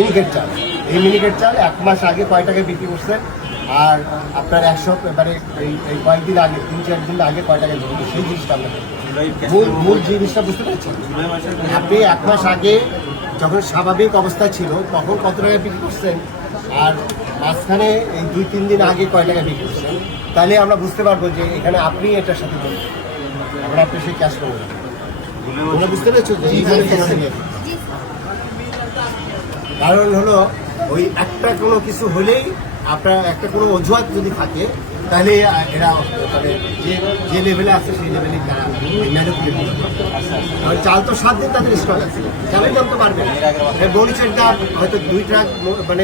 মিনিকেট চাল। এই মিনিকেট চাল এক মাস আগে কয় টাকায় বিক্রি করছেন আর আপনার একশো এবারে এই এই কয়েকদিন আগে তিন চার দিন আগে কয় টাকায় বিক্রি সেই জিনিসটা আমরা। মূল মূল জিনিসটা বুঝতে পারছেন? আপনি এক মাস আগে যখন স্বাভাবিক অবস্থা ছিল তখন কত টাকায় বিক্রি করছেন? আর মাঝখানে এই দুই তিন দিন আগে কয় টাকা বিক্রি করছেন? তাহলে আমরা বুঝতে পারব যে এখানে আপনি এটার সাথে আমরা আপনি সেই ক্যাশ করব বুঝতে পেরেছ যে এইখানে তোমাদের নিয়ে কারণ হলো, ওই একটা কোনো কিছু হলেই আপনার একটা কোনো অজুহাত যদি থাকে, তাহলে এরা মানে যে যে লেভেলে আছে সেই লেভেলে তারা চাল তো সাত দিন তাদের স্টক আছে। চালের দাম তো পারবে মরিচের দাম হয়তো দুই ট্রাক মানে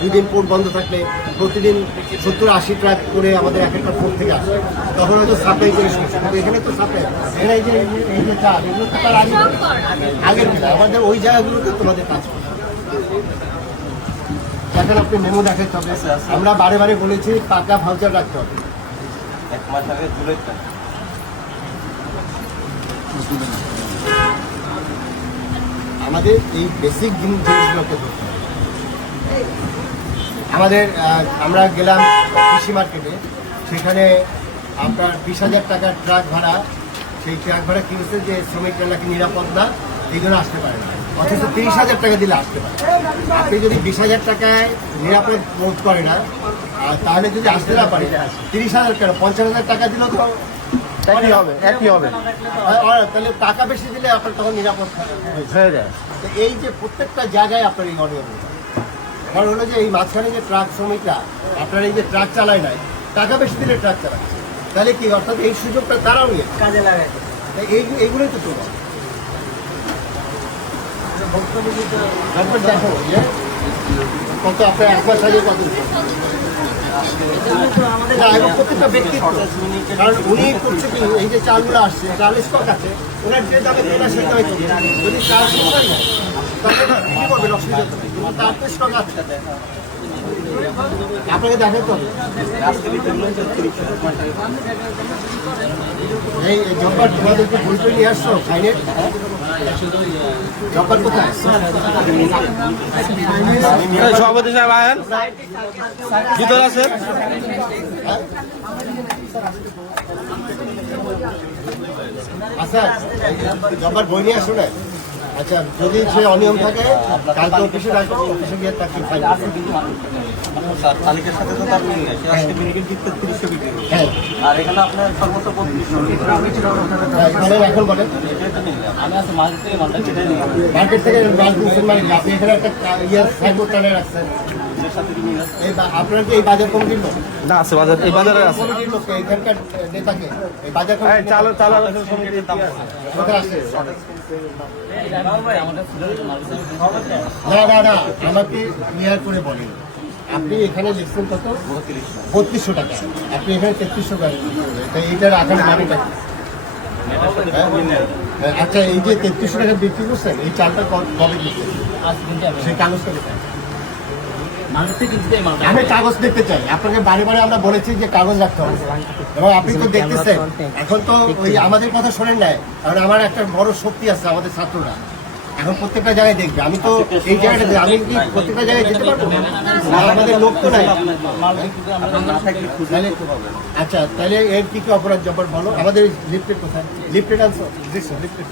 দুই দিন পর বন্ধ থাকলে প্রতিদিন সত্তর আশি ট্রাক করে আমাদের এক একটা ফোন থেকে আসে। তখন হয়তো সাপ্লাই করে শুনছে এখানে তো সাপ্লাই এখানে যে, এই যে চাল, এগুলো তো তার আগে আগের আমাদের ওই জায়গাগুলোতে তোমাদের কাজ করে দেখেন আপনি মেমো দেখাতে হবে। আমরা বারে বারে বলেছি পাকা ভাউচার রাখতে হবে। এক মাস আগে জুলাই আমাদের এই বেসিক জিনিসগুলোকে ধরতে হবে। আমাদের আমরা গেলাম কৃষি মার্কেটে। সেখানে আপনার বিশ হাজার টাকার ট্রাক ভাড়া। সেই ট্রাক ভাড়া কি হচ্ছে যে শ্রমিকরা নাকি নিরাপদ না। এই জন্য আসতে পারে না। অথচ তিরিশ হাজার টাকা দিলে আসতে পারে। আপনি যদি বিশ হাজার টাকায় নিরাপদ বোধ করে না আর তাহলে যদি আসতে না পারে তিরিশ হাজার কেন? পঞ্চাশ হাজার টাকা দিলেও তো একই হবে একই হবে। তাহলে টাকা বেশি দিলে আপনার তখন নিরাপদ হয়ে যায়। তো এই যে প্রত্যেকটা জায়গায় আপনার এই অনিয়ম কারণ হলো যে এই মাঝখানে যে ট্রাক শ্রমিকরা আপনার এই যে ট্রাক চালায় নাই টাকা বেশি দিলে ট্রাক চালাচ্ছে। তাহলে কি অর্থাৎ এই সুযোগটা তারাও নিয়ে কাজে এই এইগুলোই তো যে কত আপনার এক মাস আগে কত প্রত্যেকটা ব্যক্তিত্ব কারণ উনি করছে কি এই যে চালগুলো আসছে চাল স্টক আছে ওনার যে দামে কেনা সেই যদি চাল শেষ হয় না তাহলে কি করবেন অসুবিধা তো নেই। কিন্তু তার তো স্টক আছে আপনাকে দেখাতে হবে এই জব্বার তোমাদেরকে বইটা নিয়ে আসছো ফাইনের জব্বার কোথায়? সভাপতি সাহেব আয়েন ভিতর আছে? আচ্ছা জব্বার বই নিয়ে আসো না। আচ্ছা যদি সে অনিয়ম থাকে কালকে অফিসে রাখব অফিসে গিয়ে তাকে ফাইন স্যার তালিকার সাথে তো তার মিল নেই। আজকে মেডিকেল কিট তেত্রিশশো বিক্রি হ্যাঁ। আর এখানে আপনার সর্বোচ্চ বত্রিশশো হ্যাঁ, এখন বলেন আমি আজকে মার্কেট থেকে মালটা কেটে মার্কেট থেকে মাল কিনছেন মানে আপনি এখানে একটা সাইনবোর্ড টানে রাখছেন। এর সাথে কি মিল আছে? এই বা- আপনার কি এই বাজার কমিটির লোক? না আছে বাজার এই বাজারে আছে। কমিটির লোক এখানকার নেতাকে। এই বাজার এই কমিটির চাল চাল না না না আমাকে ক্লিয়ার করে বলেন। আপনি এখানে লিখছেন বত্রিশশো টাকা। আপনি এখানে তেত্রিশশো টাকা মানেটা কি? হ্যাঁ, আচ্ছা এই যে তেত্রিশশো টাকা বিক্রি করছেন এই চালটা কবে সেই আমি কাগজ দেখতে চাই। আপনাকে বারে বারে আমরা বলেছি যে কাগজ রাখতে হবে। এবং আপনি তো দেখতেছেন এখন তো ওই আমাদের কথা শোনেন নাই। কারণ আমার একটা বড় শক্তি আছে আমাদের ছাত্ররা। এখন প্রত্যেকটা জায়গায় দেখবে। আমি তো এই জায়গাটা আমি কি প্রত্যেকটা জায়গায় যেতে পারব? না, আমাদের লোক তো নাই। আচ্ছা তাহলে এর কি কি অপরাধ জব্বর বলো? আমাদের লিফটেড কোথায়? লিফটেড আনছো লিফটেড